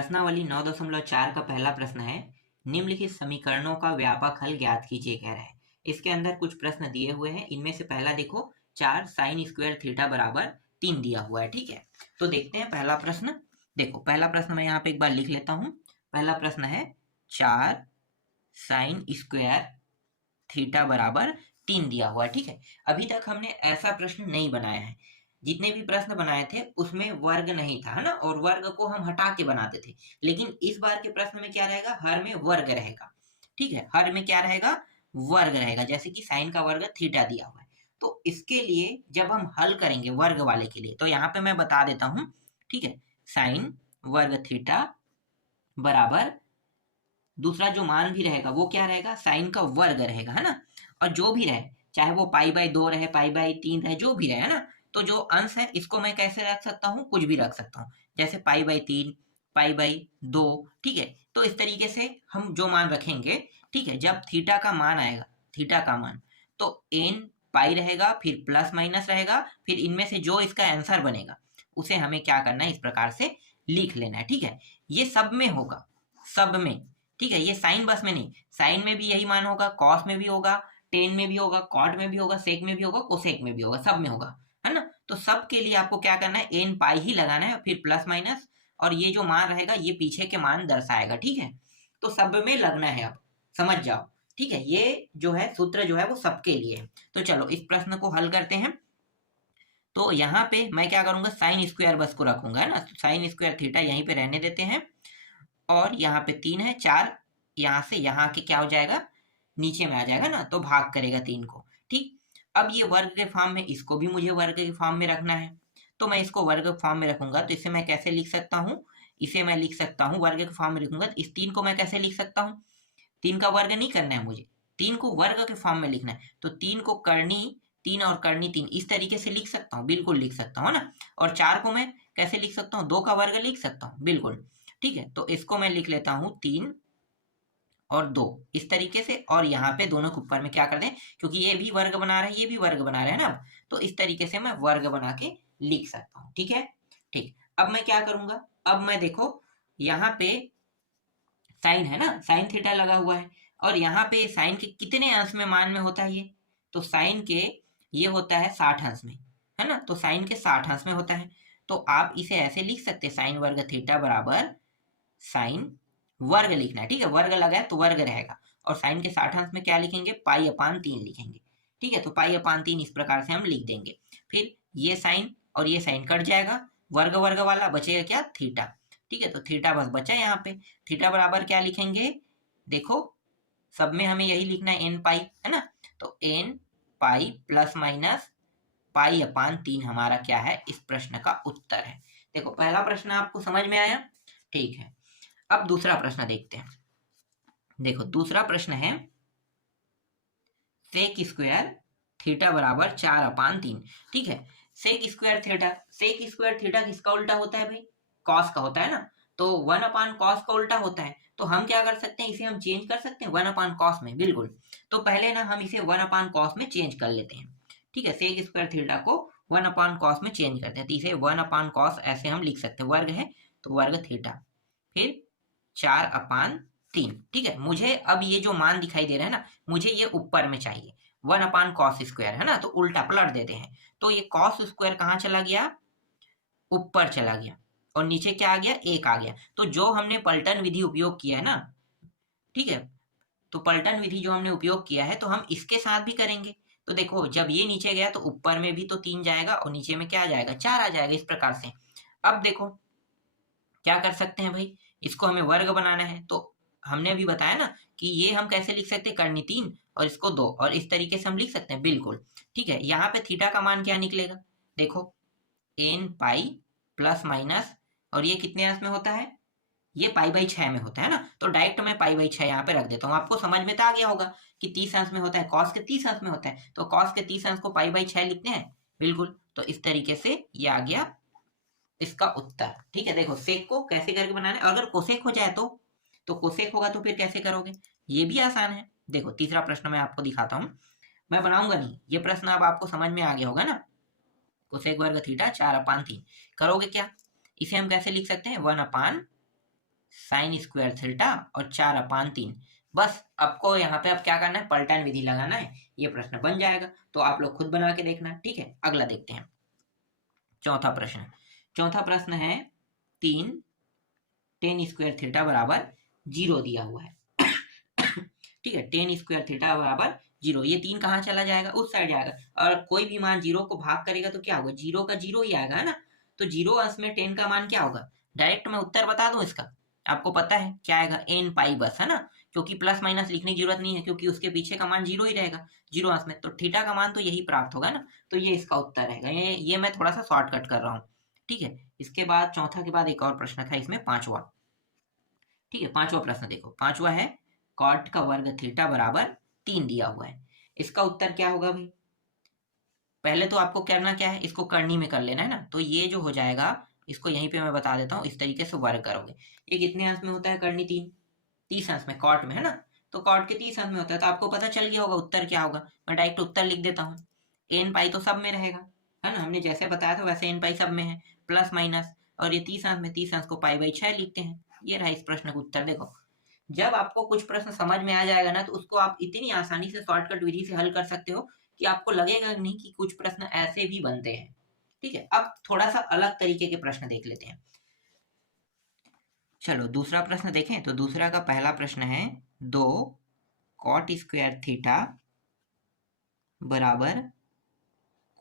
प्रश्नावली 9.4 का पहला प्रश्न है, निम्नलिखित समीकरणों का व्यापक हल ज्ञात कीजिए कह रहा है। इसके अंदर कुछ प्रश्न दिए हुए हैं। इनमें से पहला देखो 4 साइन स्क्वायर थीटा बराबर 3 दिया हुआ है। ठीक है, तो देखते हैं पहला प्रश्न। देखो पहला प्रश्न मैं यहाँ पे एक बार लिख लेता हूँ। पहला प्रश्न है 4 साइन स्क्वायर थीटा बराबर 3 दिया हुआ है। ठीक है, अभी तक हमने ऐसा प्रश्न नहीं बनाया है। जितने भी प्रश्न बनाए थे उसमें वर्ग नहीं था, है ना, और वर्ग को हम हटा के बनाते थे। लेकिन इस बार के प्रश्न में क्या रहेगा, हर में वर्ग रहेगा। ठीक है, हर में क्या रहेगा, वर्ग रहेगा। जैसे कि साइन का वर्ग थीटा दिया हुआ है, तो इसके लिए जब हम हल करेंगे वर्ग वाले के लिए, तो यहाँ पे मैं बता देता हूँ। ठीक है, साइन वर्ग थीटा बराबर दूसरा जो मान भी रहेगा वो क्या रहेगा, साइन का वर्ग रहेगा, है ना। और जो भी रहे, चाहे वो पाई/2 रहे, पाई/3 रहे, जो भी रहे, है ना, तो जो अंश है इसको मैं कैसे रख सकता हूँ, कुछ भी रख सकता हूँ। जैसे पाई/3, पाई/2। ठीक है, तो इस तरीके से हम जो मान रखेंगे, ठीक है, जब थीटा का मान आएगा, थीटा का मान, तो एन पाई रहेगा, फिर प्लस माइनस रहेगा, फिर इनमें से जो इसका आंसर बनेगा उसे हमें क्या करना है, इस प्रकार से लिख लेना है। ठीक है, ये सब में होगा, सब में। ठीक है, ये साइन बस में नहीं, साइन में भी यही मान होगा, कॉस में भी होगा, टेन में भी होगा, कॉट में भी होगा, सेक में भी होगा, कोसेक में भी होगा, सब में होगा, है ना। तो सब के लिए आपको क्या करना है, एन पाई ही लगाना है, फिर प्लस माइनस, और ये जो मान रहेगा ये पीछे के मान दर्शाएगा। ठीक है, तो सब में लगना है, अब समझ जाओ। ठीक है, ये जो है सूत्र जो है वो सबके लिए है। तो चलो इस प्रश्न को हल करते हैं। तो यहाँ पे मैं क्या करूंगा, साइन स्क्वायर बस को रखूंगा, है ना। साइन स्क्वायर थीटा यहीं पे रहने देते हैं, और यहाँ पे 3 है, 4 यहाँ से यहाँ के क्या हो जाएगा, नीचे में आ जाएगा ना, तो भाग करेगा 3 को। ठीक, अब ये वर्ग के फॉर्म में, इसको भी मुझे वर्ग के फॉर्म में रखना है, तो मैं इसको वर्ग के फॉर्म में रखूंगा। तो इसे मैं कैसे लिख सकता हूँ, इसे मैं लिख सकता हूँ वर्ग के फॉर्म में लिखूंगा। तो इस 3 को मैं कैसे लिख सकता हूँ, 3 का वर्ग नहीं करना है मुझे, 3 को वर्ग के फॉर्म में लिखना है। तो 3 को करनी 3 और करनी 3, इस तरीके से लिख सकता हूँ, बिल्कुल लिख सकता हूँ ना। और 4 को मैं कैसे लिख सकता हूँ, 2 का वर्ग लिख सकता हूँ, बिल्कुल। ठीक है, तो इसको मैं लिख लेता हूँ 3 और 2, इस तरीके से। और यहाँ पे दोनों के ऊपर में क्या कर दें, क्योंकि ये भी वर्ग बना रहे हैं, ये भी वर्ग बना रहे हैं ना, तो इस तरीके से मैं वर्ग बना के लिख सकता हूँ। ठीक है, ठीक। अब मैं क्या करूंगा, अब मैं देखो यहाँ पे साइन है ना, साइन थीटा लगा हुआ है, और यहाँ पे साइन के कितने अंश में मान में होता है ये, तो साइन के ये होता है 60 अंश में, है ना। तो साइन के 60 अंश में होता है, तो आप इसे ऐसे लिख सकते हैं, साइन वर्ग थीटा बराबर साइन वर्ग लिखना है। ठीक है, वर्ग लगा है तो वर्ग रहेगा, और साइन के 60 अंश में क्या लिखेंगे, पाई/3 लिखेंगे। ठीक है, तो पाई/3 इस प्रकार से हम लिख देंगे। फिर ये साइन और ये साइन कट जाएगा, वर्ग वर्ग वाला बचेगा क्या, थीटा। ठीक है, तो थीटा बस बचा यहाँ पे। थीटा बराबर क्या लिखेंगे, देखो सब में हमें यही लिखना है, एन पाई, है ना। तो एन पाई प्लस माइनस पाई/3 हमारा क्या है, इस प्रश्न का उत्तर है। देखो पहला प्रश्न आपको समझ में आया, ठीक है। अब दूसरा प्रश्न देखते हैं। देखो दूसरा प्रश्न है सेक स्क्वायर थीटा बराबर 4/3। ठीक है, sec square theta, sec square theta किसका उल्टा होता है भाई, कॉस का होता है ना। तो 1/cos का उल्टा होता है, तो हम क्या कर सकते हैं, इसे हम चेंज कर सकते हैं 1/cos में, बिल्कुल। तो पहले ना हम इसे 1/cos में चेंज कर लेते हैं। ठीक है, सेक स्क्वायर थीटा को 1/cos में चेंज करते हैं, तो इसे 1/cos ऐसे हम लिख सकते हैं, वर्ग है तो वर्ग थीटा, फिर 4/3। ठीक है, मुझे अब ये जो मान दिखाई दे रहा है ना, मुझे ये ऊपर में चाहिए, 1/cos स्क्वायर, है ना। तो उल्टा पलट देते हैं, तो ये cos स्क्वायर कहाँ चला गया, ऊपर चला गया, और नीचे क्या आ गया, 1 आ गया। तो जो हमने पलटन विधि उपयोग किया है ना, ठीक है, तो पलटन विधि जो हमने उपयोग किया है, तो हम इसके साथ भी करेंगे। तो देखो जब ये नीचे गया तो ऊपर में भी तो 3 जाएगा, और नीचे में क्या आ जाएगा, 4 आ जाएगा, इस प्रकार से। अब देखो क्या कर सकते हैं भाई, इसको हमें वर्ग बनाना है, तो हमने अभी बताया ना कि ये हम कैसे लिख सकते हैं, करनी 3 और इसको 2, और इस तरीके से हम लिख सकते हैं, बिल्कुल। ठीक है, यहाँ पे थीटा का मान क्या निकलेगा, देखो एन पाई प्लस माइनस, और ये कितने अंश में होता है, ये पाई/6 में होता है ना। तो डायरेक्ट मैं पाई/6 यहाँ पे रख देता हूँ, आपको समझ में तो आ गया होगा कि 30 अंश में होता है, कॉस के 30 अंश में होता है, तो कॉस के 30 अंश को पाई/6 लिखते हैं, बिल्कुल। तो इस तरीके से ये आ गया इसका उत्तर। ठीक है, देखो सेक को कैसे करके बनाना है, अगर कोसेक हो जाए तो कोसेक होगा तो फिर कैसे करोगे, ये भी आसान है। देखो तीसरा प्रश्न मैं आपको दिखाता हूँ, मैं बनाऊंगा नहीं, ये प्रश्न अब आपको समझ में आ गया होगा ना। कोसेक वर्ग थीटा 4/3 करोगे क्या, इसे हम कैसे लिख सकते हैं, 1/, साइन स्क्वायर थीटा और 4/3। बस आपको यहाँ पे अब क्या करना है, पलटन विधि लगाना है, ये प्रश्न बन जाएगा। तो आप लोग खुद बना के देखना, ठीक है। अगला देखते हैं चौथा प्रश्न। चौथा प्रश्न है 3 टेन स्क्वायर थीटा बराबर 0 दिया हुआ है। ठीक है, टेन स्क्वायर थीटा बराबर 0। ये 3 कहाँ चला जाएगा, उस साइड जाएगा, और कोई भी मान 0 को भाग करेगा तो क्या होगा, 0 का 0 ही आएगा, है ना। तो 0 अंश में 10 का मान क्या होगा, डायरेक्ट मैं उत्तर बता दूं इसका, आपको पता है क्या आएगा, n पाई बस, है ना। क्योंकि प्लस माइनस लिखने की जरूरत नहीं है, क्योंकि उसके पीछे का मान 0 ही रहेगा 0 अंश में, तो थीटा का मान तो यही प्राप्त होगा ना। तो ये इसका उत्तर रहेगा। ये मैं थोड़ा सा शॉर्टकट कर रहा हूँ, ठीक है। इसके बाद चौथा के बाद एक और प्रश्न था इसमें, पांचवा। ठीक है, पांचवा प्रश्न देखो, पांचवा है कॉट का वर्ग थीटा बराबर 3 दिया हुआ है। इसका उत्तर क्या होगा भाई, पहले तो आपको करना क्या है, इसको करनी में कर लेना है ना। तो ये जो हो जाएगा, इसको यहीं पे मैं बता देता हूँ, इस तरीके से वर्ग करोगे। ये कितने अंश में होता है करनी, 30 अंश में, कॉट में, है ना। तो कॉट के 30 अंश में होता है, तो आपको पता चल गया होगा उत्तर क्या होगा। मैं डायरेक्ट उत्तर लिख देता हूँ, एन पाई तो सब में रहेगा, है ना, हमने जैसे बताया था वैसे एन पाई सब में है, प्लस माइनस, और ये 30 अंश में, 30 अंश को पाई/6 लिखते हैं। ये रहा इस प्रश्न का उत्तर। देखो, जब आपको कुछ प्रश्न समझ में आ जाएगा ना, तो उसको आप इतनी आसानी से शॉर्टकट विधि से हल कर सकते हो कि आपको लगेगा नहीं कि कुछ प्रश्न ऐसे भी बनते हैं। ठीक है, अब थोड़ा सा अलग तरीके के प्रश्न देख लेते हैं। चलो दूसरा प्रश्न देखें। तो दूसरा का पहला प्रश्न है 2 कॉट स्क्वायर थीटा बराबर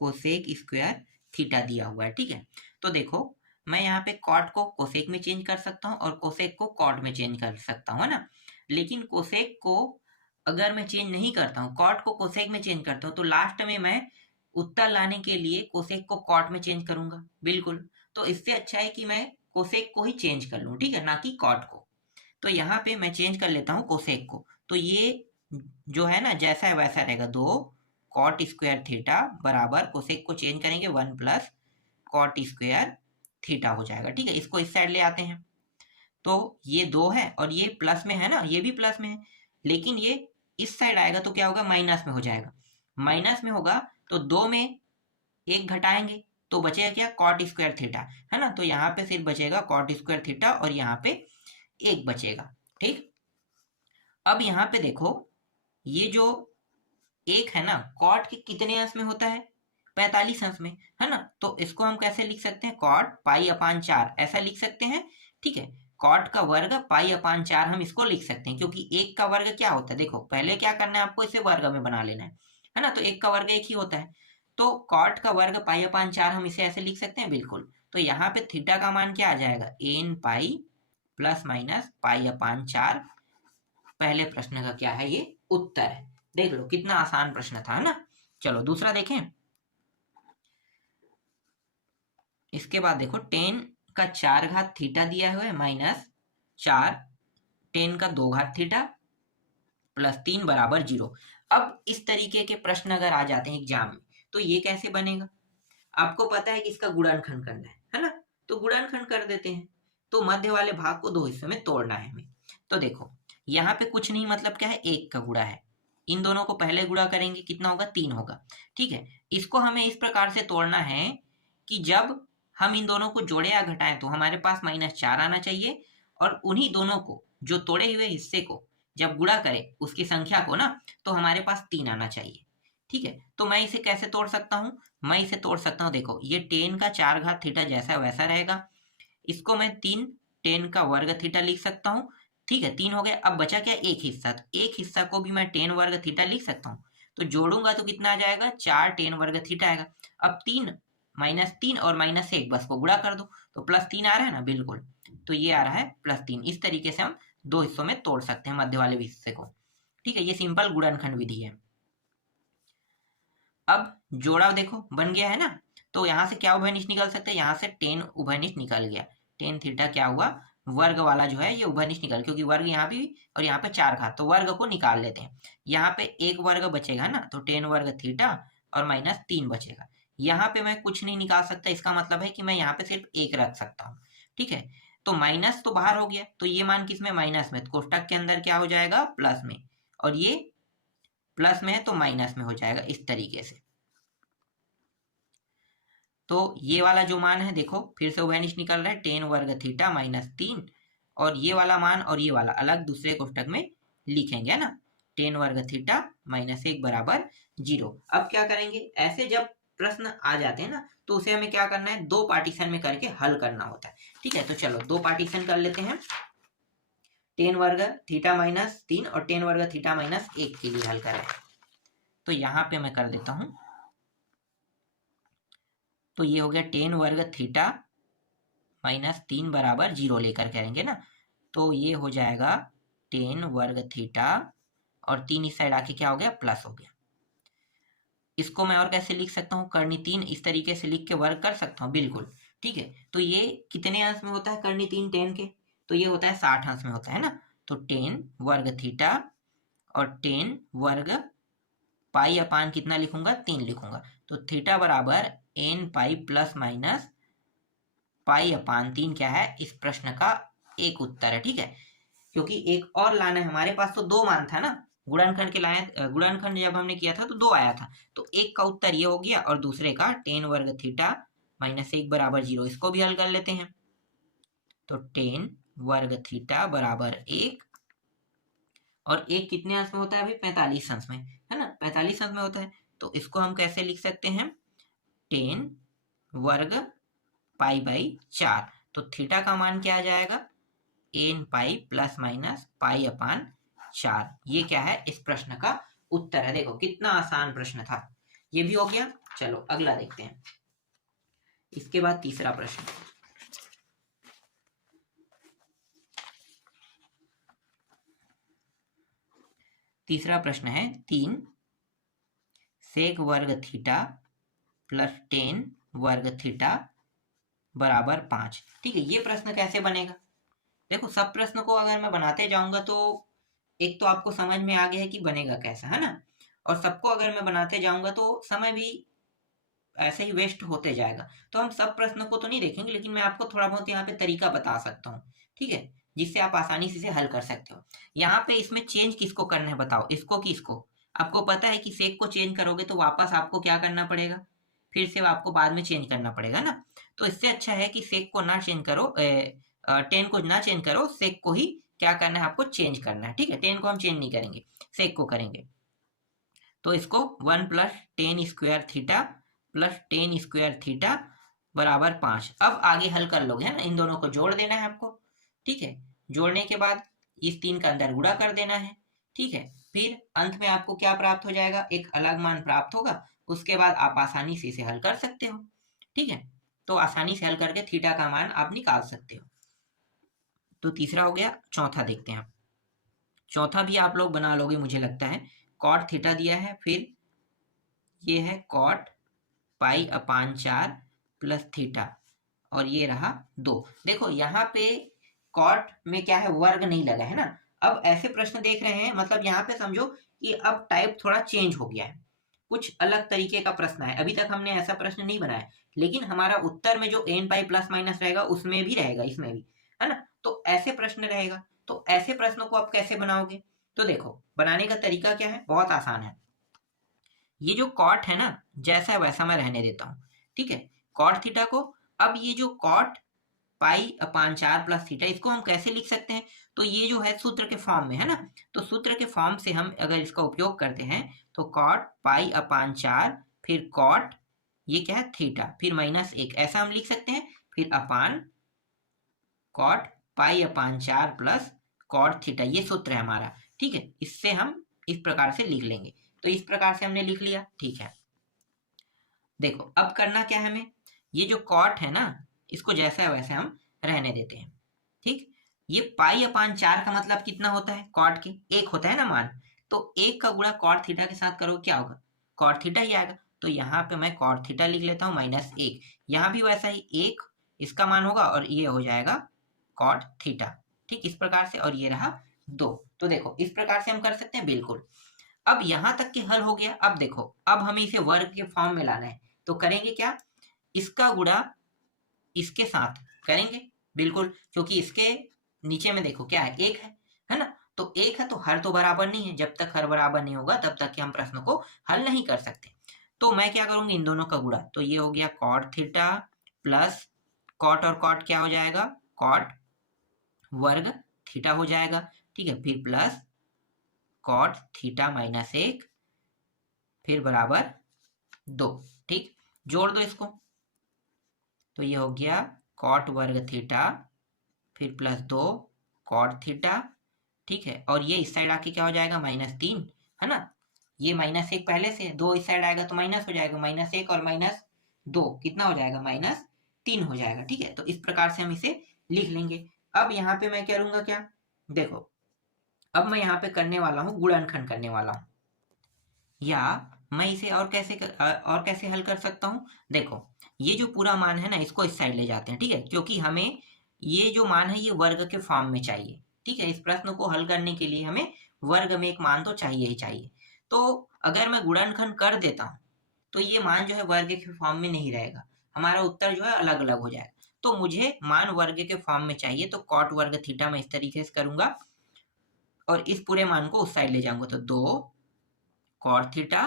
कोसेक स्क्वायर थीटा दिया हुआ है। ठीक है, तो देखो, मैं यहाँ पे कॉट को कोसेक में चेंज कर सकता हूँ और कोसेक को कॉट में चेंज कर सकता हूँ, है ना। लेकिन कोसेक को अगर मैं चेंज नहीं करता हूँ, कॉट को कोसेक में चेंज करता हूँ, तो लास्ट में मैं उत्तर लाने के लिए कोसेक को कॉट में चेंज करूंगा, बिल्कुल। तो इससे अच्छा है कि मैं कोसेक को ही चेंज कर लूँ, ठीक है, ना कि कॉट को। तो यहाँ पे मैं चेंज कर लेता हूँ कोसेक को, तो ये जो है ना, जैसा है वैसा रहेगा। 2 कॉट स्क्वायर थीटा बराबर, कोसेक को चेंज करेंगे 1 प्लस कॉट स्क्वायर थीटा हो जाएगा। ठीक है, इसको इस साइड ले आते हैं, तो ये 2 है और ये प्लस में है ना, ये भी प्लस में है, लेकिन ये इस साइड आएगा तो क्या होगा, माइनस में हो जाएगा। माइनस में होगा तो 2 में 1 घटाएंगे तो बचेगा क्या, कॉट स्क्वायर थीटा, है ना। तो यहाँ पे सिर्फ बचेगा कॉट स्क्वायर थीटा और यहाँ पे 1 बचेगा। ठीक, अब यहाँ पे देखो, ये जो 1 है ना, कॉट के कितने अंश में होता है, 45 अंश में, है ना। तो इसको हम कैसे लिख सकते हैं, कॉट पाई/4 ऐसा लिख सकते हैं। ठीक है, कॉट का वर्ग पाई/4 हम इसको लिख सकते हैं, क्योंकि 1 का वर्ग क्या होता है, देखो पहले क्या करना है आपको, इसे वर्ग में बना लेना है ना। तो 1 का वर्ग 1 ही होता है, तो कॉट का वर्ग पाई/4 हम इसे ऐसे लिख सकते हैं, बिल्कुल। तो यहाँ पे थीटा का मान क्या आ जाएगा, एन पाई प्लस माइनस पाई/4। पहले प्रश्न का क्या है, ये उत्तर है। देख लो कितना आसान प्रश्न था, है ना। चलो दूसरा देखें। इसके बाद देखो, 10 का 4 घात थीटा दिया हुआ है माइनस 4 10 का 2 घात थीटा प्लस 3 बराबर 0। अब इस तरीके के प्रश्न अगर आ जाते हैं एग्जाम में, तो ये कैसे बनेगा, आपको पता है कि इसका गुणनखंड करना है ना। तो गुणनखंड कर देते हैं, तो मध्य वाले भाग को 2 हिस्सों में तोड़ना है हमें। तो देखो, यहाँ पे कुछ नहीं, मतलब क्या है, 1 का गुणा है, इन दोनों को पहले गुणा करेंगे, कितना होगा, 3 होगा। ठीक है, इसको हमें इस प्रकार से तोड़ना है कि जब हम इन दोनों को जोड़े या घटाएं तो हमारे पास -4 आना चाहिए, और उन्हीं दोनों को, जो तोड़े हुए हिस्से को जब गुणा करें उसकी संख्या को ना, तो हमारे पास 3 आना चाहिए। ठीक है, तो मैं इसे कैसे तोड़ सकता हूँ, मैं इसे तोड़ सकता हूँ, देखो ये 10 का 4 घात थीटा जैसा वैसा रहेगा, इसको मैं 3 10 का वर्ग थीटा लिख सकता हूँ। ठीक है, 3 हो गया, अब बचा क्या, एक हिस्सा, तो एक हिस्सा को भी मैं 10 वर्ग थीटा लिख सकता हूँ। तो जोड़ूंगा तो कितना आ जाएगा, 4 10 वर्ग थीटा आएगा। अब 3 -3 और -1 बस को गुणा कर दो, तो +3 आ रहा है ना, बिल्कुल। तो ये आ रहा है +3। इस तरीके से हम 2 हिस्सों में तोड़ सकते हैं मध्य वाले हिस्से को। ठीक है, ये सिंपल गुणनखंड विधि है। अब जोड़ा देखो बन गया है ना, तो यहाँ से क्या उभयनिष्ठ निकल सकते हैं, यहाँ से 10 उभयनिष्ठ निकल गया। 10 थीटा क्या हुआ, वर्ग वाला जो है ये उभयनिष्ठ निकल, क्योंकि वर्ग यहाँ भी और यहाँ पे 4 घात, तो वर्ग को निकाल लेते हैं। यहाँ पे 1 वर्ग बचेगा ना, तो 10 वर्ग थीटा और -3 बचेगा। यहाँ पे मैं कुछ नहीं निकाल सकता, इसका मतलब है कि मैं यहाँ पे सिर्फ 1 रख सकता हूँ। ठीक है, तो माइनस तो बाहर हो गया, तो ये मान किसमें, माइनस में, तो कोष्टक के अंदर क्या हो जाएगा, प्लस में, और ये प्लस में है तो माइनस में हो जाएगा, इस तरीके से। तो ये वाला जो मान है देखो, फिर से उभयनिष्ठ निकल रहा है, 10 वर्ग थीटा -3 और ये वाला मान और ये वाला अलग दूसरे कोष्टक में लिखेंगे, है ना। टेन वर्ग थीटा माइनस 1 बराबर 0। अब क्या करेंगे, ऐसे जब प्रश्न आ जाते हैं ना तो उसे हमें क्या करना है, दो पार्टीशन में करके हल करना होता है। ठीक है, तो चलो दो पार्टीशन कर लेते हैं। टेन वर्ग थीटा माइनस 3 और टेन वर्ग थीटा माइनस 1 के लिए हल करें। तो यहाँ पे मैं कर देता हूं, तो ये हो गया टेन वर्ग थीटा माइनस 3 बराबर 0 लेकर करेंगे ना, तो ये हो जाएगा टेन वर्ग थीटा और 3 इस साइड आके क्या हो गया, प्लस हो गया। इसको मैं और कैसे लिख सकता हूँ, कर्णी 3 इस तरीके से लिख के वर्ग कर सकता हूँ, बिल्कुल। ठीक है, तो ये कितने अंश में होता है कर्णी 3 टेन के, तो ये होता है 60 अंश में होता है ना। तो टेन वर्ग थीटा और टेन वर्ग पाई अपान कितना लिखूंगा, 3 लिखूंगा। तो थीटा बराबर n pi plus minus pi upon 3 क्या है, इस प्रश्न का एक उत्तर है। ठीक है, क्योंकि एक और लाना है, हमारे पास तो दो मान था ना, गुणनखंड के लाए, गुणनखंड जब हमने किया था तो 2 आया था, तो एक का उत्तर ये हो गया और दूसरे का टेन वर्ग थीटा माइनस 1 बराबर 0, इसको भी हल कर लेते हैं। तो टेन वर्ग थीटा बराबर 1 और 1 कितने अंश में होता है, अभी 45 अंश में, है ना, 45 अंश में होता है। तो इसको हम कैसे लिख सकते हैं, टेन वर्ग पाई बाई 4, तो थीटा का मान क्या आ जाएगा, n pi plus minus pi upon 4। ये क्या है, इस प्रश्न का उत्तर है। देखो कितना आसान प्रश्न था, ये भी हो गया। चलो अगला देखते हैं, इसके बाद तीसरा प्रश्न। तीसरा प्रश्न है 3 सेक वर्ग थीटा प्लस टेन वर्ग थीटा बराबर 5। ठीक है, ये प्रश्न कैसे बनेगा, देखो सब प्रश्न को अगर मैं बनाते जाऊंगा तो एक तो आपको समझ में आ गया है कि बनेगा कैसा, है ना, और सबको अगर मैं बनाते जाऊंगा तो समय भी ऐसे ही वेस्ट होते जाएगा। तो हम सब प्रश्नों को तो नहीं देखेंगे, लेकिन मैं आपको थोड़ा बहुत यहाँ पे तरीका बता सकता हूँ। ठीक है, जिससे आप आसानी से इसे हल कर सकते हो। यहाँ पे इसमें चेंज किसको करना है बताओ, इसको कि इसको। आपको पता है कि सेक को चेंज करोगे तो वापस आपको क्या करना पड़ेगा, फिर से आपको बाद में चेंज करना पड़ेगा ना। तो इससे अच्छा है कि सेक को ना चेंज करो, टेन को ना चेंज करो, सेक को ही क्या करना है, आपको चेंज करना है। ठीक है, टेन को हम चेंज नहीं करेंगे, सेक को करेंगे। तो इसको 1 plus ten square theta plus ten square theta बराबर 5। अब आगे हल कर लोगे, है ना, इन दोनों को जोड़ देना है आपको। ठीक है, जोड़ने के बाद इस 3 का अंदर गुणा कर देना है। ठीक है, फिर अंत में आपको क्या प्राप्त हो जाएगा, एक अलग मान प्राप्त होगा। उसके बाद आप आसानी से इसे हल कर सकते हो। ठीक है, तो आसानी से हल करके थीटा का मान आप निकाल सकते हो। तो तीसरा हो गया, चौथा देखते हैं। चौथा भी आप लोग बना लोगे मुझे लगता है। कॉट थीटा दिया है, फिर ये है cot pi upon 4 plus theta और ये रहा 2। देखो यहाँ पे कॉट में क्या है, वर्ग नहीं लगा है ना। अब ऐसे प्रश्न देख रहे हैं, मतलब यहाँ पे समझो कि अब टाइप थोड़ा चेंज हो गया है, कुछ अलग तरीके का प्रश्न है। अभी तक हमने ऐसा प्रश्न नहीं बनाया, लेकिन हमारा उत्तर में जो एन पाई प्लस माइनस रहेगा उसमें भी रहेगा, इसमें भी, है ना। तो ऐसे प्रश्न रहेगा, तो ऐसे प्रश्नों को आप कैसे बनाओगे, तो देखो बनाने का तरीका क्या है, बहुत आसान है। ये जो कॉट है ना, जैसा है वैसा मैं रहने देता हूँ। ठीक है, कॉट थीटा को, अब ये जो cot pi upon 4 plus theta, इसको हम कैसे लिख सकते हैं, तो ये जो है सूत्र के फॉर्म में है ना, तो सूत्र के फॉर्म से हम अगर इसका उपयोग करते हैं तो कॉट पाई अपान 4 फिर कॉट ये क्या है थीटा फिर माइनस 1, ऐसा हम लिख सकते हैं। फिर अपान cot pi upon 4 plus cot theta, ये सूत्र है हमारा। ठीक है, इससे हम इस प्रकार से लिख लेंगे। तो इस प्रकार से हमने लिख लिया। ठीक है, देखो अब करना क्या है हमें, ये जो कॉट है ना, इसको जैसा है वैसे हम रहने देते हैं। ठीक, ये पाई अपान 4 का मतलब कितना होता है, कॉट के 1 होता है ना मान, तो 1 का गुणा कॉट थीटा के साथ करो क्या होगा, कॉट थीटा ही आएगा। तो यहाँ पे मैं कॉट थीटा लिख लेता हूँ माइनस 1, यहाँ भी वैसा ही 1 इसका मान होगा और ये हो जाएगा कॉट थीटा। ठीक, इस प्रकार से, और ये रहा 2। तो देखो इस प्रकार से हम कर सकते हैं, बिल्कुल। अब यहाँ तक के हल हो गया। अब देखो, अब हमें इसे वर्ग के फॉर्म में लाना है, तो करेंगे क्या, इसका गुणा इसके साथ करेंगे, बिल्कुल, क्योंकि इसके नीचे में देखो क्या है, 1 है ना, तो 1 है तो हर तो बराबर नहीं है, जब तक हर बराबर नहीं होगा तब तक कि हम प्रश्न को हल नहीं कर सकते। तो मैं क्या करूंगी, इन दोनों का गुणा, तो ये हो गया कॉट थीटा प्लस कॉट और कॉट क्या हो जाएगा, कॉट वर्ग थीटा हो जाएगा, ठीक है। फिर प्लस कॉट थीटा माइनस 1 फिर बराबर 2, ठीक। जोड़ दो इसको, तो ये हो गया कॉट वर्ग थीटा फिर प्लस 2 कॉट थीटा, ठीक है। और ये इस साइड आके क्या हो जाएगा -3, है ना। ये -1 पहले से, 2 इस साइड आएगा तो माइनस हो जाएगा, -1 और -2 कितना हो जाएगा, -3 हो जाएगा, ठीक है। तो इस प्रकार से हम इसे लिख लेंगे। अब यहाँ पे मैं करूंगा क्या, देखो अब मैं यहाँ पे करने वाला हूँ गुणनखंड करने वाला हूँ, या मैं इसे और कैसे हल कर सकता हूँ। देखो ये जो पूरा मान है ना, इसको इस साइड ले जाते हैं, ठीक है, क्योंकि हमें ये जो मान है ये वर्ग के फॉर्म में चाहिए, ठीक है। इस प्रश्न को हल करने के लिए हमें वर्ग में एक मान तो चाहिए ही चाहिए। तो अगर मैं गुणनखंड कर देता हूँ तो ये मान जो है वर्ग के फॉर्म में नहीं रहेगा, हमारा उत्तर जो है अलग अलग हो जाएगा। तो मुझे मान वर्ग के फॉर्म में चाहिए, तो कॉट वर्ग थीटा मैं इस तरीके से करूंगा और इस पूरे मान को उस साइड ले जाऊंगा, तो 2 कॉट थीटा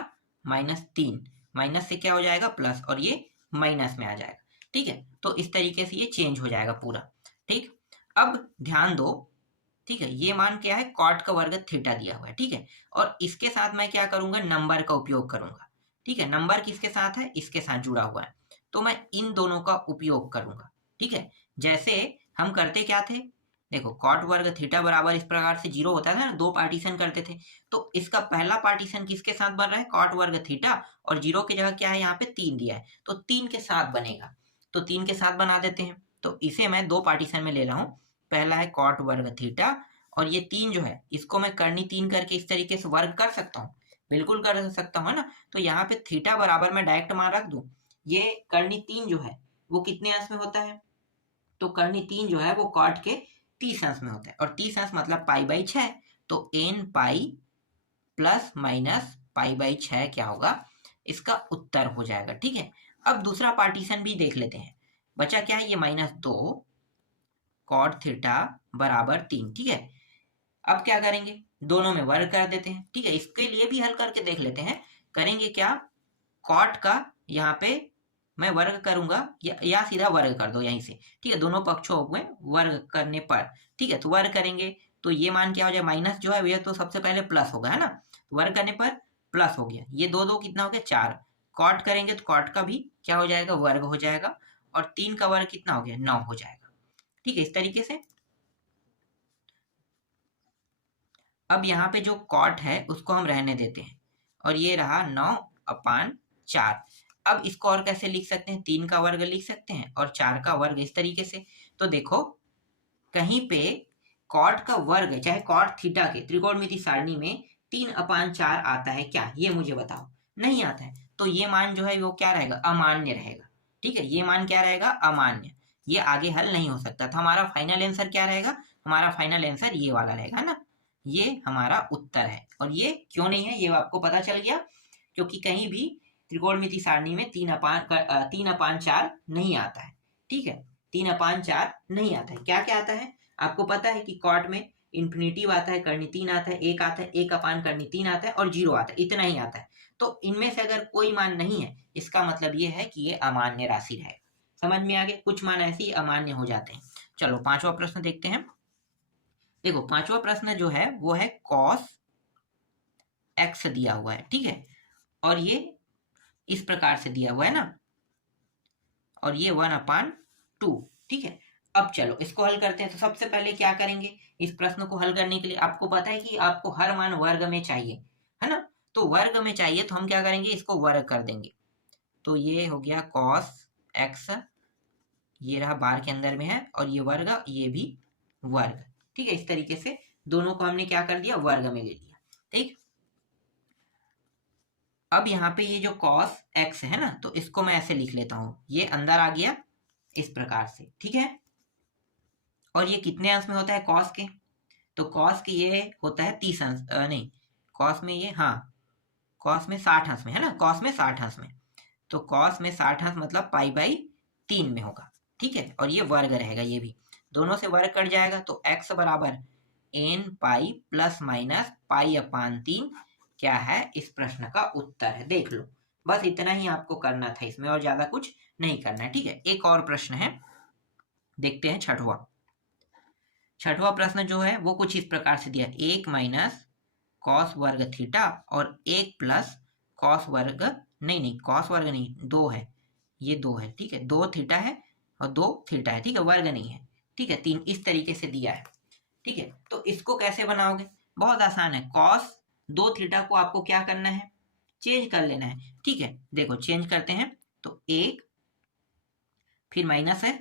-3, माइनस से क्या हो जाएगा प्लस, और ये माइनस में आ जाएगा, ठीक है। तो इस तरीके से ये चेंज हो जाएगा पूरा, ठीक। अब ध्यान दो, ठीक है, ये मान क्या है, कॉट का वर्ग थीटा दिया हुआ है, ठीक है। और इसके साथ मैं क्या करूंगा, नंबर का उपयोग करूंगा, ठीक है। नंबर किसके साथ है, इसके साथ जुड़ा हुआ है, तो मैं इन दोनों का उपयोग करूंगा, ठीक है। जैसे हम करते क्या थे, देखो कॉट वर्ग थीटा बराबर इस प्रकार से 0 होता था ना, 2 पार्टीशन करते थे, तो इसका पहला पार्टीशन किसके साथ बन रहा है, कॉट वर्ग थीटा, और 0 की जगह क्या है, यहाँ पे 3 दिया है, तो 3 के साथ बनेगा, तो 3 के साथ बना देते हैं। तो इसे मैं 2 पार्टीशन में ले रहा हूँ, पहला है कॉट वर्ग थीटा, और ये 3 जो है इसको मैं करनी 3 करके इस तरीके से वर्ग कर सकता हूँ, बिल्कुल कर सकता हूँ, है ना। तो यहाँ पे थीटा बराबर मैं डायरेक्ट मान रख दूं, ये करनी 3 जो है वो कितने अंश में होता है, तो करनी 3 जो है वो कॉट के 30 अंश में होता है, और 30 अंश मतलब π/6, तो n पाई प्लस माइनस π/6 क्या होगा, इसका उत्तर हो जाएगा, ठीक है। अब दूसरा पार्टीशन भी देख लेते हैं, बचा क्या है, ये -2 कॉट थीटा बराबर 3, ठीक है। अब क्या करेंगे, दोनों में वर्ग कर देते हैं, ठीक है। इसके लिए भी हल करके देख लेते हैं, करेंगे क्या, कॉट का यहाँ पे मैं वर्ग करूंगा, या सीधा वर्ग कर दो यहीं से, ठीक है, दोनों पक्षों में वर्ग करने पर, ठीक है। तो वर्ग करेंगे तो ये मान क्या हो जाए, माइनस जो है वह तो सबसे पहले प्लस होगा, है ना, वर्ग करने पर प्लस हो गया, ये दो कितना हो गया 4, कॉट करेंगे तो कॉट का भी क्या हो जाएगा, वर्ग हो जाएगा, और 3 का वर्ग कितना हो गया, 9 हो जाएगा, ठीक है। इस तरीके से अब यहाँ पे जो कॉट है उसको हम रहने देते हैं, और ये रहा 9/4। अब इसको और कैसे लिख सकते हैं, 3 का वर्ग लिख सकते हैं और 4 का वर्ग इस तरीके से। तो देखो कहीं पे कॉट का वर्ग, चाहे कॉट थीटा के त्रिकोणमिति सारणी में 3/4 आता है क्या, ये मुझे बताओ, नहीं आता है। तो ये मान जो है वो क्या रहेगा, अमान्य रहेगा, ठीक है। ये मान क्या रहेगा, अमान्य, ये आगे हल नहीं हो सकता। तो हमारा फाइनल आंसर क्या रहेगा, हमारा फाइनल आंसर ये वाला रहेगा, है ना, ये हमारा उत्तर है। और ये क्यों नहीं है, ये आपको पता चल गया, क्योंकि कहीं भी त्रिकोणमिति सारणी में 3/4 नहीं आता है, ठीक है। 3/4 नहीं आता है, क्या क्या आता है आपको पता है कि कॉट में इन्फिनिटिव आता है, करनी 3 आता है, 1 आता है, 1 करनी 3 आता है, और 0 आता है, इतना ही आता है। तो इनमें से अगर कोई मान नहीं है, इसका मतलब ये है कि ये अमान्य राशि है। समझ में आ गया, कुछ मान ऐसे ही अमान्य हो जाते हैं। चलो 5वां प्रश्न देखते हैं। देखो 5वां प्रश्न जो है वो है cos x दिया हुआ है, ठीक है, और ये इस प्रकार से दिया हुआ है ना, और ये 1/2, ठीक है। अब चलो इसको हल करते हैं। तो सबसे पहले क्या करेंगे, इस प्रश्न को हल करने के लिए आपको पता है कि आपको हर मान वर्ग में चाहिए, है ना। तो वर्ग में चाहिए तो हम क्या करेंगे, इसको वर्ग कर देंगे। तो ये हो गया cos x, ये रहा बार के अंदर में है, और ये वर्ग, ये भी वर्ग, ठीक है। इस तरीके से दोनों को हमने क्या कर दिया, वर्ग में ले लिया, ठीक। अब यहाँ पे ये जो cos x है ना, तो इसको मैं ऐसे लिख लेता हूँ, ये अंदर आ गया इस प्रकार से, ठीक है। और ये कितने अंश में होता है cos के, तो cos के ये होता है 30 अंश, नहीं cos में ये, हाँ cos में 60 अंश में, है ना, cos में 60 अंश में, तो cos में 60 अंश मतलब π/3 में होगा, ठीक है। और ये वर्ग रहेगा, ये भी दोनों से वर्ग कट जाएगा, तो x बराबर n पाई प्लस माइनस π/3 क्या है, इस प्रश्न का उत्तर है। देख लो, बस इतना ही आपको करना था, इसमें और ज्यादा कुछ नहीं करना है, ठीक है। एक और प्रश्न है, देखते हैं 6वां। छठवां प्रश्न जो है वो कुछ इस प्रकार से दिया, 1 माइनस कॉस वर्ग थीटा और 1 प्लस कॉस वर्ग, नहीं कॉस वर्ग नहीं, 2 है, ये 2 है, ठीक है, 2 थीटा है और 2 थीटा है, ठीक है, वर्ग नहीं है, ठीक है, 3 इस तरीके से दिया है, ठीक है। तो इसको कैसे बनाओगे? बहुत आसान है, कॉस 2 थीटा को आपको क्या करना है, चेंज कर लेना है, ठीक है। देखो चेंज करते हैं, तो 1 फिर माइनस है,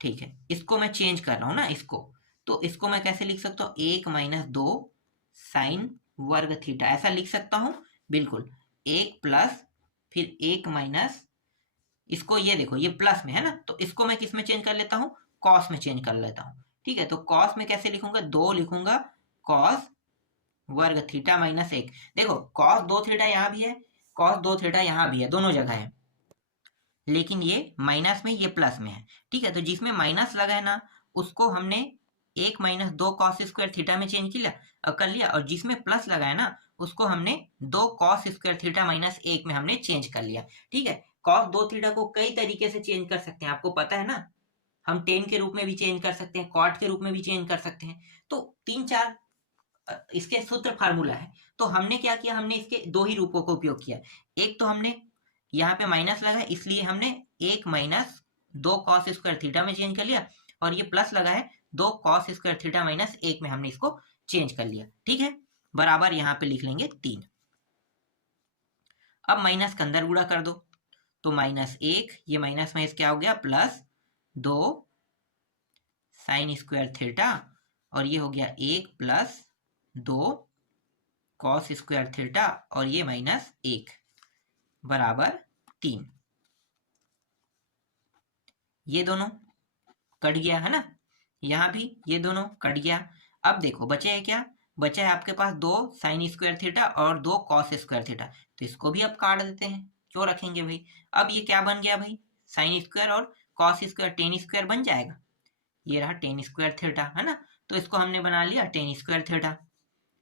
ठीक है, इसको मैं चेंज कर रहा हूं ना इसको, तो इसको मैं कैसे लिख सकता हूँ, 1 माइनस 2 साइन वर्ग थीटा, ऐसा लिख सकता हूँ, बिल्कुल। 1 प्लस फिर 1 माइनस, इसको ये देखो ये प्लस में है ना, तो इसको मैं किस में चेंज कर लेता हूँ, कॉस में चेंज कर लेता हूँ, ठीक है। तो कॉस में कैसे लिखूंगा, 2 लिखूंगा कॉस वर्ग थीटा माइनस 1। देखो कॉस 2 थीटा यहाँ भी है, कॉस 2 थीटा यहाँ भी है, दोनों जगह है, लेकिन ये माइनस में, ये प्लस में है, ठीक है। तो जिसमें माइनस लगा है ना, उसको हमने 1 माइनस 2 कॉस स्क्वायर थीटा में चेंज कर लिया, और जिसमें प्लस लगा है ना, उसको हमने 2 कॉस स्क्वायर थीटा माइनस 1 में हमने चेंज कर लिया, ठीक है। कॉस 2 थीटा को कई तरीके से चेंज कर सकते हैं, आपको पता है ना, हम टेन के रूप में भी चेंज कर सकते हैं, कॉट के रूप में भी चेंज कर सकते हैं, तो 3-4 इसके सूत्र फार्मूला है। तो हमने क्या किया, हमने इसके 2 ही रूपों का उपयोग किया। एक तो हमने यहाँ पे माइनस लगा है, इसलिए हमने 1 माइनस 2 कॉस स्क्वायर थीटा में चेंज कर लिया, और ये प्लस लगा है 2 कॉस स्क्वायर थीटा माइनस 1 में हमने इसको चेंज कर लिया, ठीक है। बराबर यहाँ पे लिख लेंगे 3। अब माइनस के अंदर गुणा कर दो, तो -1, ये माइनस में क्या हो गया, प्लस 2 साइन स्क्वायर थीटा, और ये हो गया 1 प्लस 2 कॉस स्क्वायर थीटा, और ये -1 बराबर 3। ये दोनों कट गया है ना, यहाँ भी ये दोनों कट गया। अब देखो बचे है क्या, बचा है आपके पास 2 साइन स्क्वायर थीटा और 2 कॉस स्क्वायर थीटा, तो इसको भी अब काट देते हैं, क्यों रखेंगे भाई। अब ये क्या बन गया भाई, साइन स्क्वायर और कॉस स्क्वायर टेन स्क्वायर बन जाएगा, ये रहा टेन स्क्वायर थीटा, है ना। तो इसको हमने बना लिया टेन स्क्वायर थीटा,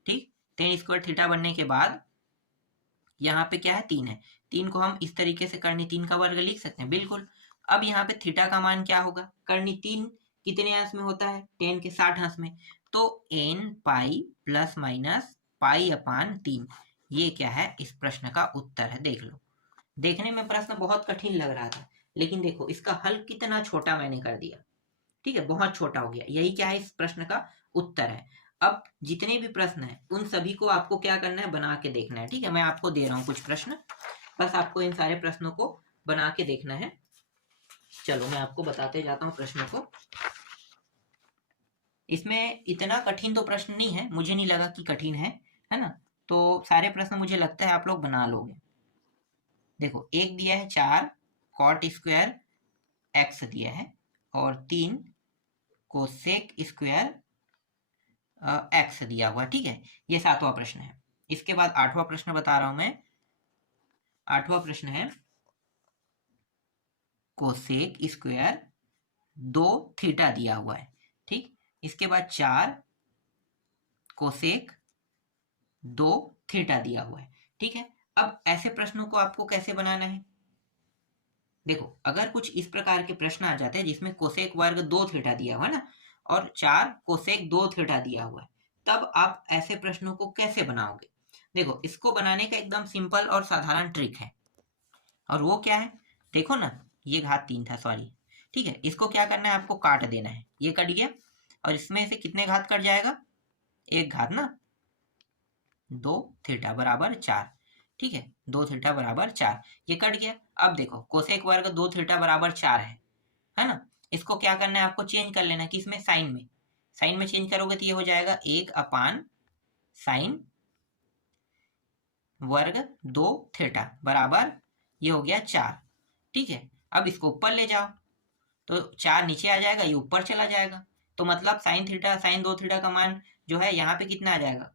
ठीक। टेन स्क्वायर थीटा बनने के बाद यहाँ पे क्या है, 3 है, 3 को हम इस तरीके से करनी 3 का वर्ग लिख सकते हैं, बिल्कुल। अब यहाँ पे थीटा का मान क्या होगा, करनी 3 कितने अंश में होता है, 10 के 60 अंश में, तो n pi plus minus pi upon 3, ये क्या है, इस प्रश्न का उत्तर है। देख लो, देखने में प्रश्न बहुत कठिन लग रहा था, लेकिन देखो इसका हल कितना छोटा मैंने कर दिया, ठीक है, बहुत छोटा हो गया, यही क्या है, इस प्रश्न का उत्तर है। अब जितने भी प्रश्न हैं उन सभी को आपको क्या करना है, बना के देखना है, ठीक है। मैं आपको दे रहा हूँ कुछ प्रश्न, बस आपको इन सारे प्रश्नों को बना के देखना है। चलो मैं आपको बताते जाता हूँ प्रश्नों को। इसमें इतना कठिन तो प्रश्न नहीं है, मुझे नहीं लगा कि कठिन है ना, तो सारे प्रश्न मुझे लगता है आप लोग बना लोगे। देखो एक दिया है 4 कॉट स्क्वायर एक्स दिया है, और 3 कोसेक स्क्वायर एक्स दिया हुआ, ठीक है, ये 7वां प्रश्न है। इसके बाद 8वां प्रश्न बता रहा हूं मैं, 8वां प्रश्न है कोसेक स्क्वायर 2 थीटा दिया हुआ है, ठीक। इसके बाद 4 कोसेक 2 थीटा दिया हुआ है, ठीक है। अब ऐसे प्रश्नों को आपको कैसे बनाना है, देखो अगर कुछ इस प्रकार के प्रश्न आ जाते हैं जिसमें कोसेक वर्ग 2 थीटा दिया हुआ है ना, और 4 कोसेक 2 थीटा दिया हुआ है, तब आप ऐसे प्रश्नों को कैसे बनाओगे। देखो इसको बनाने का एकदम सिंपल और साधारण ट्रिक है, और वो क्या है, देखो ना, ये घात 3 था, सॉरी, ठीक है। इसको क्या करना है, आपको काट देना है, ये कट गया, और इसमें से कितने घात कट जाएगा, 1 घात ना, 2 थीटा बराबर 4, ठीक है, 2 थीटा बराबर 4, ये कट गया। अब देखो कोसेक वर्ग 2 थीटा बराबर 4 है ना, इसको क्या करना है, आपको चेंज कर लेना, किसमें, साइन में, साइन में चेंज करोगे तो ये हो जाएगा 1 अपान साइन वर्ग 2 थीटा बराबर, ये हो गया 4, ठीक है। अब इसको ऊपर ले जाओ, तो 4 नीचे आ जाएगा, ये ऊपर चला जाएगा, तो मतलब साइन थीटा साइन 2 थीटा का मान जो है यहाँ पे कितना आ जाएगा,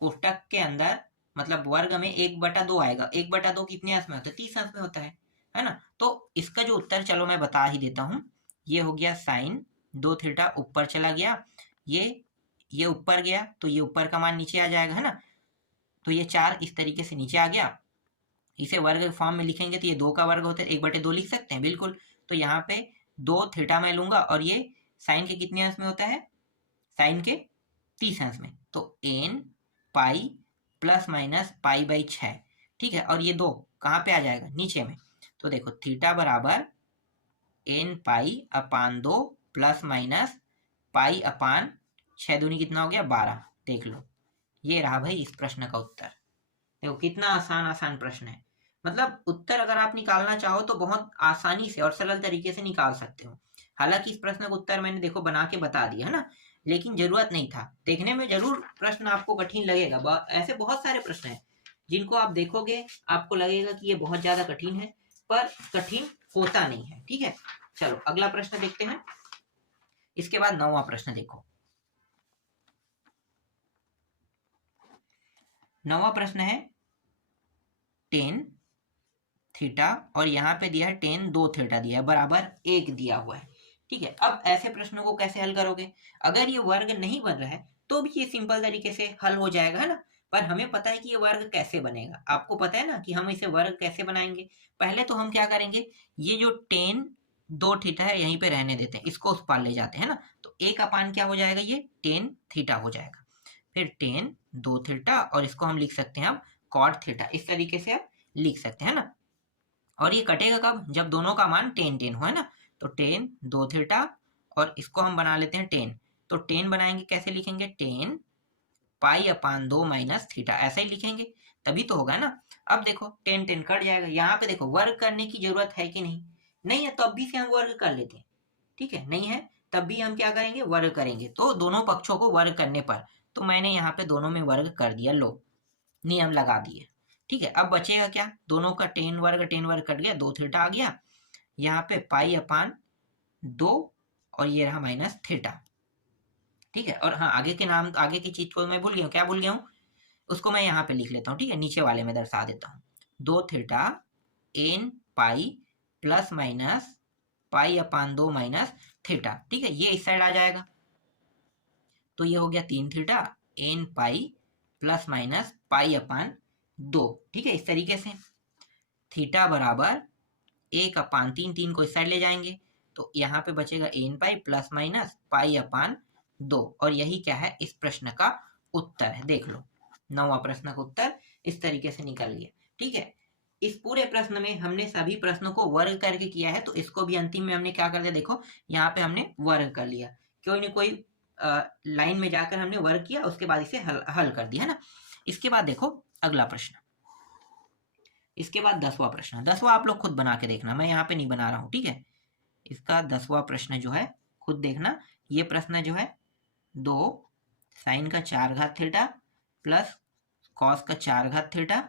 कोष्टक के अंदर मतलब वर्ग में 1/2 आएगा, 1/2 कितने अंश में होता है, 30 अंश में होता है ना। तो इसका जो उत्तर, चलो मैं बता ही देता हूँ, ये हो गया साइन 2 थीटा ऊपर चला गया, ये ऊपर गया, तो ये ऊपर का मान नीचे आ जाएगा, है ना। तो ये 4 इस तरीके से नीचे आ गया, इसे वर्ग फॉर्म में लिखेंगे तो ये 2 का वर्ग होता है, 1/2 लिख सकते हैं, बिल्कुल। तो यहाँ पे 2 थीटा मैं लूंगा, और ये साइन के कितने अंश में होता है, साइन के 30 अंश में, तो n pi plus minus pi by 6, ठीक है। और ये 2 कहाँ पे आ जाएगा, नीचे में। तो देखो थीटा बराबर n पाई अपान 2 प्लस माइनस पाई अपान 6 दूनी कितना हो गया 12। देख लो, ये रहा भाई इस प्रश्न का उत्तर। देखो कितना आसान आसान प्रश्न है, मतलब उत्तर अगर आप निकालना चाहो तो बहुत आसानी से और सरल तरीके से निकाल सकते हो। हालांकि इस प्रश्न का उत्तर मैंने देखो बना के बता दिया है ना, लेकिन जरूरत नहीं था। देखने में जरूर प्रश्न आपको कठिन लगेगा, ऐसे बहुत सारे प्रश्न हैं जिनको आप देखोगे आपको लगेगा कि ये बहुत ज्यादा कठिन है, पर कठिन होता नहीं है, ठीक है। चलो अगला प्रश्न देखते हैं। इसके बाद 9वां प्रश्न देखो। 9वां प्रश्न है टेन थीटा और यहाँ पे दिया है टेन 2 थीटा दिया है बराबर 1 दिया हुआ है, ठीक है। अब ऐसे प्रश्नों को कैसे हल करोगे, अगर ये वर्ग नहीं बन रहा है तो भी ये सिंपल तरीके से हल हो जाएगा, है ना। पर हमें पता है कि ये वर्ग कैसे बनेगा, आपको पता है ना कि हम इसे वर्ग कैसे बनाएंगे। पहले तो हम क्या करेंगे, ये जो टेन 2 थीटा है यहीं पे रहने देते हैं, इसको उस पार ले जाते हैं ना, तो 1 अपान क्या हो जाएगा, ये टेन थीटा हो जाएगा। फिर टेन 2 थीटा और इसको हम लिख सकते हैं अब कॉट थीटा, इस तरीके से आप लिख सकते हैं ना। और ये कटेगा कब, जब दोनों का मान 10 10 हो, है ना। तो टेन 2 थीटा और इसको हम बना लेते हैं 10, तो 10 बनाएंगे कैसे लिखेंगे, 10 पाई अपान 2 माइनस थीटा, ऐसा ही लिखेंगे तभी तो होगा ना। अब देखो 10 10 कट जाएगा, यहाँ पे देखो वर्ग करने की जरूरत है कि नहीं, नहीं है, तो अब भी से हम वर्ग कर लेते हैं, ठीक है। नहीं है तब भी हम क्या करेंगे, वर्ग करेंगे। तो दोनों पक्षों को वर्ग करने पर, तो मैंने यहाँ पे दोनों में वर्ग कर दिया, लो नियम लगा दिए, ठीक है। अब बचेगा क्या, दोनों का 10 वर्ग कट गया, 2 थीटा आ गया, यहाँ पे पाई अपान 2 और ये रहा माइनस थीटा, ठीक है। और हाँ आगे के नाम, आगे की चीज को मैं भूल गया हूँ, क्या भूल गया हूँ, उसको मैं यहाँ पे लिख लेता हूँ, ठीक है, नीचे वाले में दर्शा देता हूँ। 2 theta n pi plus minus pi upon 2 minus theta, ठीक है, ये इस साइड आ जाएगा। तो ये हो गया 3 theta n pi plus minus pi upon 2, ठीक है, इस तरीके से। थीटा बराबर 1 अपान 3, 3 को इस साइड ले जाएंगे, तो यहाँ पे बचेगा n pi plus minus pi upon 2, और यही क्या है इस प्रश्न का उत्तर है। देख लो 9वां प्रश्न का उत्तर इस तरीके से निकल गया, ठीक है। इस पूरे प्रश्न में हमने सभी प्रश्नों को वर्ग करके किया है, तो इसको भी अंतिम में हमने क्या कर दिया, देखो यहाँ पे हमने वर्ग कर लिया, कोई न कोई लाइन में जाकर हमने वर्ग किया, उसके बाद इसे हल कर दिया, है ना। इसके बाद देखो अगला प्रश्न, इसके बाद 10वां प्रश्न। 10वां आप लोग खुद बना के देखना, मैं यहाँ पे नहीं बना रहा हूँ, ठीक है। इसका 10वां प्रश्न जो है खुद देखना। ये प्रश्न जो है 2 साइन का 4 घात थीटा प्लस कॉस का 4 घात थीटा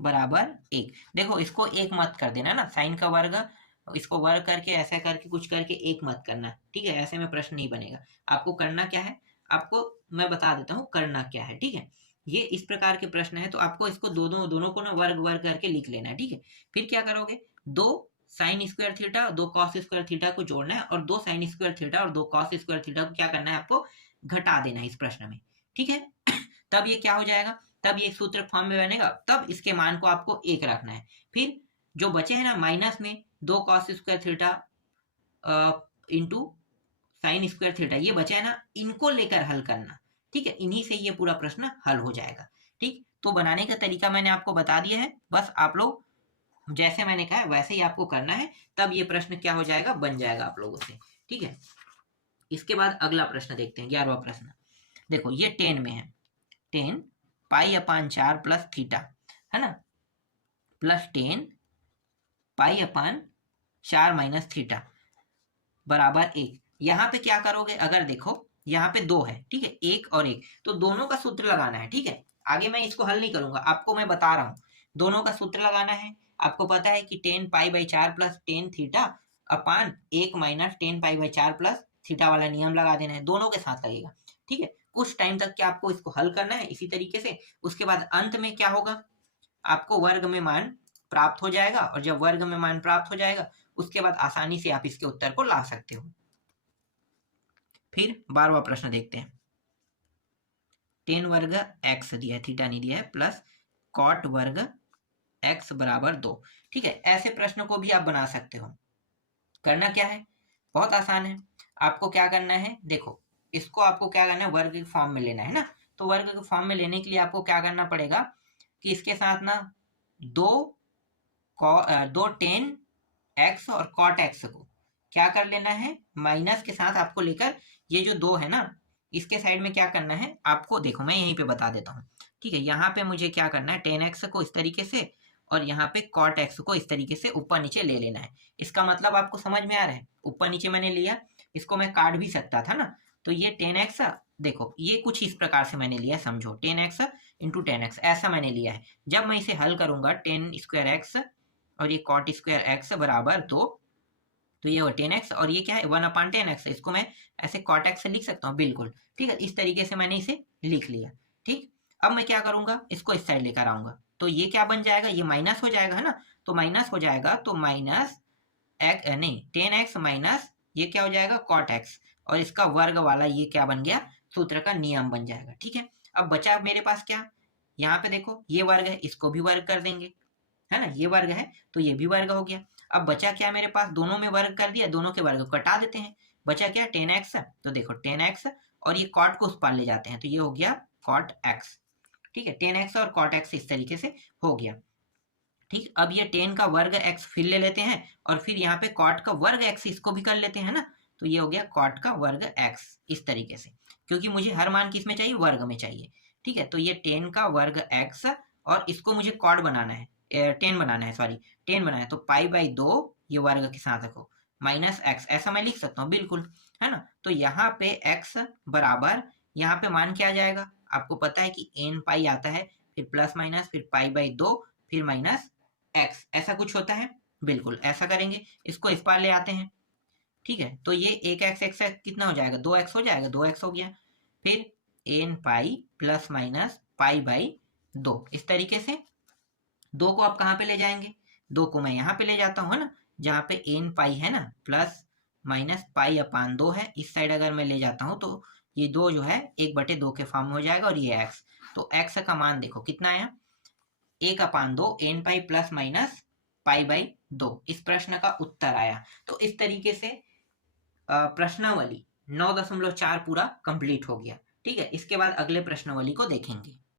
बराबर 1। देखो इसको 1 मत कर देना ना, साइन का वर्ग इसको वर्ग करके ऐसा करके कुछ करके 1 मत करना, ठीक है, ऐसे में प्रश्न नहीं बनेगा। आपको करना क्या है, आपको मैं बता देता हूँ करना क्या है, ठीक है। ये इस प्रकार के प्रश्न है, तो आपको इसको दोनों को ना वर्ग वर्ग करके लिख लेना है, ठीक है। फिर क्या करोगे, 2 sine square theta 2 cos square theta को जोड़ना है, और 2 साइन स्क्वायर थीटा और 2 कॉस स्क्वायर थीटा को क्या करना है, आपको घटा देना है इस प्रश्न में, ठीक है। तब ये क्या हो जाएगा, तब ये सूत्र फॉर्म में बनेगा, तब इसके मान को आपको 1 रखना है। फिर जो बचे हैं ना माइनस में 2 cos square theta into sine square theta, ये बचा है ना, इनको लेकर हल करना, ठीक है। इन्हीं से ये पूरा प्रश्न हल हो जाएगा, ठीक। तो बनाने का तरीका मैंने आपको बता दिया है, बस आप लोग जैसे मैंने कहा वैसे ही आपको करना है, तब ये प्रश्न क्या हो जाएगा, बन जाएगा आप लोगों से, ठीक है। इसके बाद अगला प्रश्न देखते हैं, 11वां प्रश्न। देखो ये 10 में है, 10 पाई अपान 4 प्लस थीटा, है ना, प्लस 10 पाई अपान 4 माइनस थीटा बराबर 1। यहाँ पे क्या करोगे, अगर देखो यहाँ पे 2 है, ठीक है, 1 और 1, तो दोनों का सूत्र लगाना है, ठीक है। आगे मैं इसको हल नहीं करूंगा, आपको मैं बता रहा हूँ, दोनों का सूत्र लगाना है। आपको पता है कि 10 pi by 4 plus 10 theta upon 1 minus 10 pi by 4 plus theta वाला नियम लगा देना है, दोनों के साथ लगेगा, ठीक है। कुछ टाइम तक क्या आपको इसको हल करना है इसी तरीके से। उसके बाद अंत में क्या होगा, आपको वर्ग में मान प्राप्त हो जाएगा, और जब वर्ग में मान प्राप्त हो जाएगा उसके बाद आसानी से आप इसके उत्तर को ला सकते हो। फिर 12वां प्रश्न देखते हैं। 10 वर्ग x दिया है, थीटा नहीं दिया है, प्लस कॉट वर्ग x बराबर 2, ठीक है। ऐसे प्रश्न को भी आप बना सकते हो। करना क्या है, बहुत आसान है। आपको क्या करना है, देखो इसको आपको क्या करना है, वर्ग के फॉर्म में लेना है ना। तो वर्ग के फॉर्म में लेने के लिए आपको क्या करना पड़ेगा कि इसके साथ ना दो टेन एक्स और कॉट एक्स को क्या कर लेना है, माइनस के साथ आपको लेकर ये जो दो है ना इसके साइड में क्या करना है आपको, देखो मैं यहीं पे बता देता हूँ। ठीक है, यहाँ पे मुझे क्या करना है, टेन एक्स को इस तरीके से और यहाँ पे कॉट एक्स को इस तरीके से ऊपर नीचे ले लेना है। इसका मतलब आपको समझ में आ रहा है, ऊपर नीचे मैंने लिया, इसको मैं काट भी सकता था ना। तो ये टेन एक्स, देखो ये कुछ इस प्रकार से मैंने लिया, समझो ten x into ten x ऐसा मैंने लिया है। जब मैं इसे हल करूंगा टेन स्क्वायर एक्स और ये कॉट स्क्वायर एक्स बराबर दो, तो ये टेन एक्स और ये क्या है 1/10x, इसको मैं ऐसे कॉट एक्स से लिख सकता हूँ बिल्कुल। ठीक है, इस तरीके से मैंने इसे लिख लिया। ठीक, अब मैं क्या करूंगा, इसको इस साइड लेकर आऊंगा, तो ये क्या बन जाएगा, ये माइनस हो जाएगा है ना। तो माइनस हो जाएगा तो माइनस एक्स नहीं 10x माइनस ये क्या हो जाएगा कॉट एक्स, और इसका वर्ग वाला ये क्या बन गया, सूत्र का नियम बन जाएगा। ठीक है, अब बचा मेरे पास क्या, यहाँ पे देखो ये वर्ग है, इसको भी वर्ग कर देंगे है ना, ये वर्ग है तो ये भी वर्ग हो गया। अब बचा क्या मेरे पास, दोनों में वर्ग कर दिया, दोनों के वर्ग कटा देते हैं, बचा क्या 10x। तो देखो 10x और ये कॉट को उस पार ले जाते हैं तो ये हो गया कॉट x। ठीक है, 10x और कॉट x इस तरीके से हो गया। ठीक, अब ये 10 का वर्ग x फिर ले लेते हैं और फिर यहाँ पे कॉट का वर्ग x इसको भी कर लेते हैं ना, तो ये हो गया कॉट का वर्ग x इस तरीके से, क्योंकि मुझे हर मान किस में चाहिए, वर्ग में चाहिए। ठीक है, तो ये 10 का वर्ग x और इसको मुझे कॉट बनाना है, 10 बनाना है, सॉरी 10 बनाना है, तो पाई बाई 2 ये वर्ग के साथ रखो माइनस x, ऐसा मैं लिख सकता हूँ बिल्कुल है ना। तो यहाँ पे x बराबर, यहाँ पे मान क्या आ जाएगा, आपको पता है कि n पाई आता है, फिर प्लस माइनस, फिर पाई बाई 2, फिर माइनस x, ऐसा कुछ होता है, बिल्कुल ऐसा करेंगे, इसको इस पार ले आते हैं। ठीक है, तो ये एक x कितना हो जाएगा, 2x हो जाएगा, 2x हो गया, फिर n pi plus minus pi by 2 इस तरीके से। दो को आप कहाँ पे ले जाएंगे, दो को मैं यहाँ पे ले जाता हूँ है ना, जहाँ पे n पाई है ना प्लस माइनस पाई अपान 2 है, इस साइड अगर मैं ले जाता हूँ तो ये दो जो है 1/2 के फॉर्म में हो जाएगा और ये x, तो x का मान देखो कितना आया 1/2 n pi plus minus pi by 2, इस प्रश्न का उत्तर आया। तो इस तरीके से प्रश्नावली 9.4 पूरा कंप्लीट हो गया। ठीक है, इसके बाद अगले प्रश्नावली को देखेंगे।